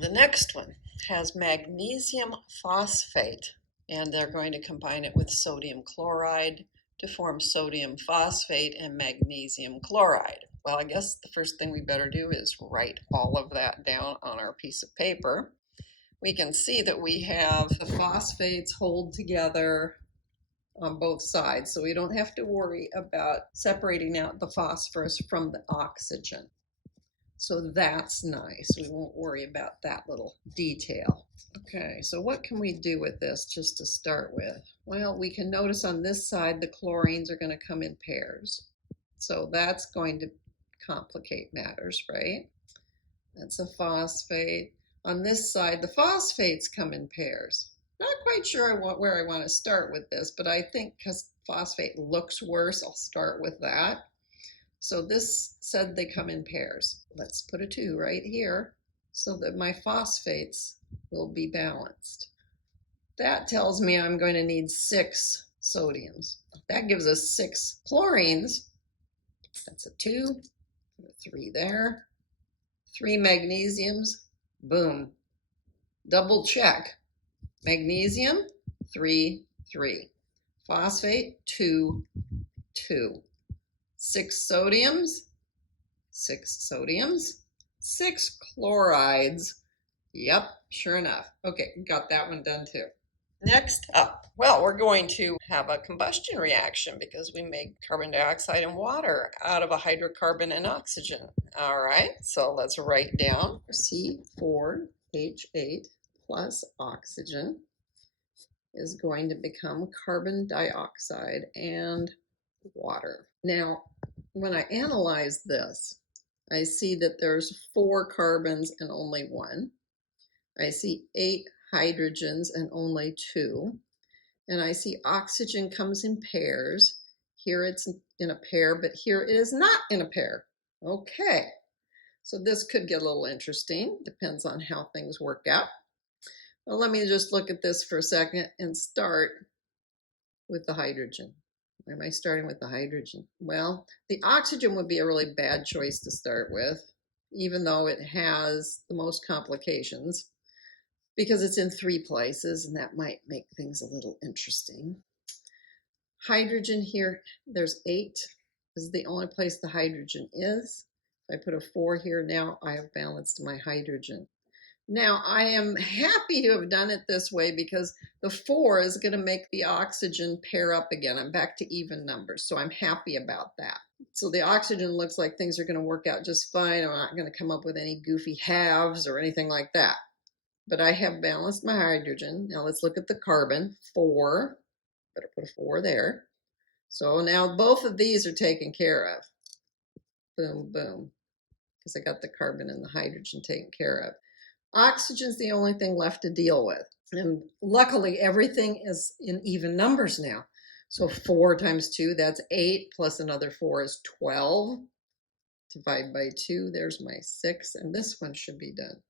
The next one has magnesium phosphate, and they're going to combine it with sodium chloride to form sodium phosphate and magnesium chloride. Well, I guess the first thing we better do is write all of that down on our piece of paper. We can see that we have the phosphates hold together on both sides, so we don't have to worry about separating out the phosphorus from the oxygen. So that's nice. We won't worry about that little detail. Okay, so what can we do with this just to start with? Well, we can notice on this side the chlorines are going to come in pairs. So that's going to complicate matters, right? That's a phosphate. On this side, the phosphates come in pairs. Not quite sure where I want to start with this, but I think because phosphate looks worse, I'll start with that. So this said they come in pairs. Let's put a 2 right here so that my phosphates will be balanced. That tells me I'm going to need 6 sodiums. That gives us 6 chlorines. That's a 2, 3 there, 3 magnesiums, boom. Double check. Magnesium, 3, 3. Phosphate, 2, 2. 6 sodiums, 6 sodiums, 6 chlorides. Yep, sure enough. Okay, got that one done too. Next up, well, we're going to have a combustion reaction because we make carbon dioxide and water out of a hydrocarbon and oxygen. All right, so let's write down C4H8 plus oxygen is going to become carbon dioxide and water. Now, when I analyze this, I see that there's 4 carbons and only 1. I see 8 hydrogens and only 2. And I see oxygen comes in pairs. Here it's in a pair, but here it is not in a pair. Okay, so this could get a little interesting. Depends on how things work out. Well, let me just look at this for a second and start with the hydrogen. Why am I starting with the hydrogen? Well, the oxygen would be a really bad choice to start with, even though it has the most complications, because it's in 3 places, and that might make things a little interesting. Hydrogen here, there's 8. This is the only place the hydrogen is. If I put a 4 here, now I have balanced my hydrogen. Now, I am happy to have done it this way because the 4 is going to make the oxygen pair up again. I'm back to even numbers, so I'm happy about that. So the oxygen looks like things are going to work out just fine. I'm not going to come up with any goofy halves or anything like that. But I have balanced my hydrogen. Now let's look at the carbon. 4. Better put a 4 there. So now both of these are taken care of. Boom, boom. Because I got the carbon and the hydrogen taken care of. Oxygen's the only thing left to deal with. And luckily, everything is in even numbers now. So 4 times 2, that's 8, plus another 4 is 12. Divide by 2, there's my 6, and this one should be done.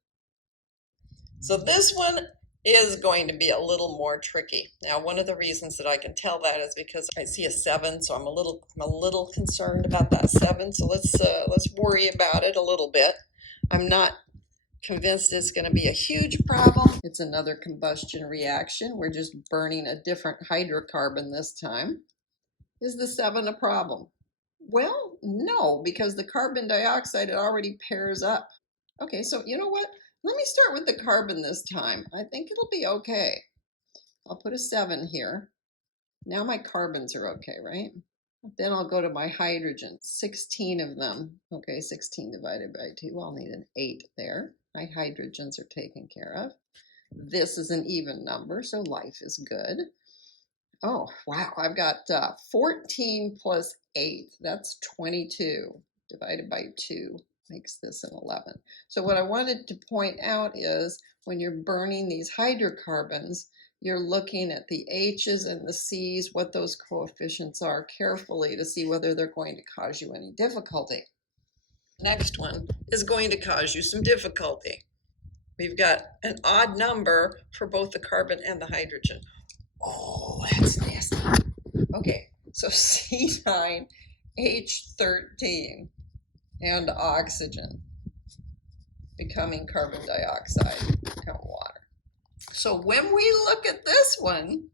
So this one is going to be a little more tricky. Now, one of the reasons that I can tell that is because I see a 7, so I'm a little concerned about that 7. So let's worry about it a little bit. I'm not convinced it's going to be a huge problem. It's another combustion reaction. We're just burning a different hydrocarbon this time. Is the 7 a problem? Well, no, because the carbon dioxide, it already pairs up. Okay, so you know what? Let me start with the carbon this time. I think it'll be okay. I'll put a 7 here. Now my carbons are okay, right? Then I'll go to my hydrogen, 16 of them. Okay, 16 divided by 2, I'll need an 8 there. My hydrogens are taken care of. This is an even number, so life is good. Oh, wow, I've got 14 plus 8, that's 22. Divided by 2 makes this an 11. So what I wanted to point out is when you're burning these hydrocarbons, you're looking at the H's and the C's, what those coefficients are carefully to see whether they're going to cause you any difficulty. The next one is going to cause you some difficulty. We've got an odd number for both the carbon and the hydrogen. Oh, that's nasty. Okay, so C9H13 and oxygen. becoming carbon dioxide and water. So when we look at this one,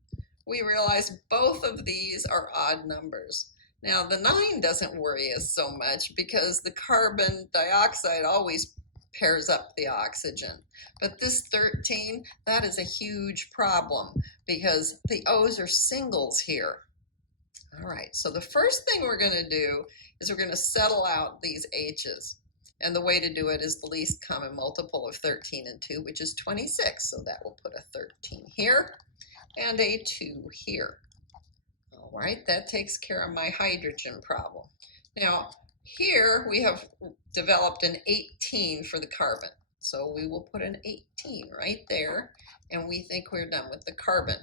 we realize both of these are odd numbers. Now the 9 doesn't worry us so much because the carbon dioxide always pairs up the oxygen. But this 13, that is a huge problem because the O's are singles here. All right, so the first thing we're going to do is we're going to settle out these H's. And the way to do it is the least common multiple of 13 and 2, which is 26. So that will put a 13 here and a 2 here. All right, that takes care of my hydrogen problem. Now, here we have developed an 18 for the carbon. So we will put an 18 right there, and we think we're done with the carbon.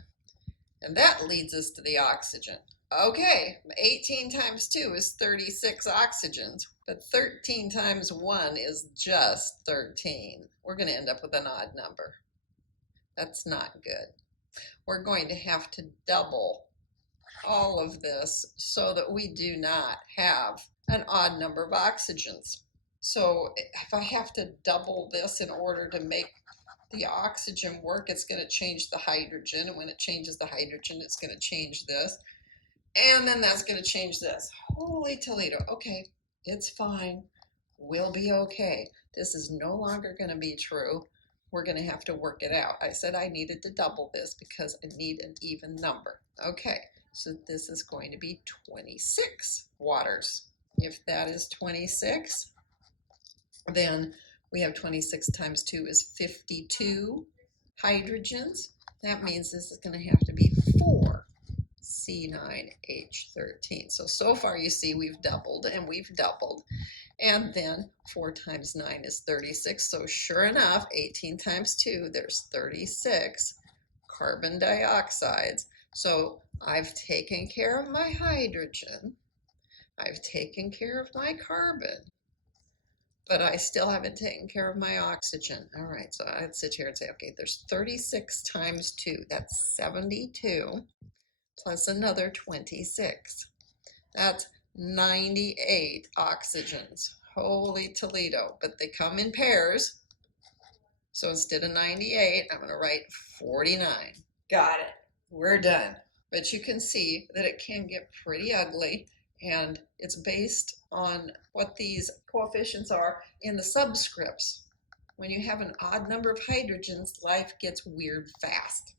And that leads us to the oxygen. Okay, 18 times 2 is 36 oxygens, but 13 times 1 is just 13. We're going to end up with an odd number. That's not good. We're going to have to double all of this so that we do not have an odd number of oxygens. So if I have to double this in order to make the oxygen work, it's going to change the hydrogen, and when it changes the hydrogen, it's going to change this, and then that's going to change this. Holy Toledo. Okay, it's fine. We'll be okay. This is no longer going to be true. We're going to have to work it out. I said I needed to double this because I need an even number. Okay, so this is going to be 26 waters. If that is 26, then we have 26 times 2 is 52 hydrogens. That means this is going to have to be 4 C9H13. So far you see we've doubled and we've doubled. And then 4 times 9 is 36. So sure enough, 18 times 2, there's 36 carbon dioxides. So I've taken care of my hydrogen. I've taken care of my carbon. But I still haven't taken care of my oxygen. All right, so I'd sit here and say, okay, there's 36 times 2. That's 72 plus another 26. That's 98 oxygens. Holy Toledo. But they come in pairs. So instead of 98, I'm going to write 49. Got it. We're done. But you can see that it can get pretty ugly, and it's based on what these coefficients are in the subscripts. When you have an odd number of hydrogens, life gets weird fast.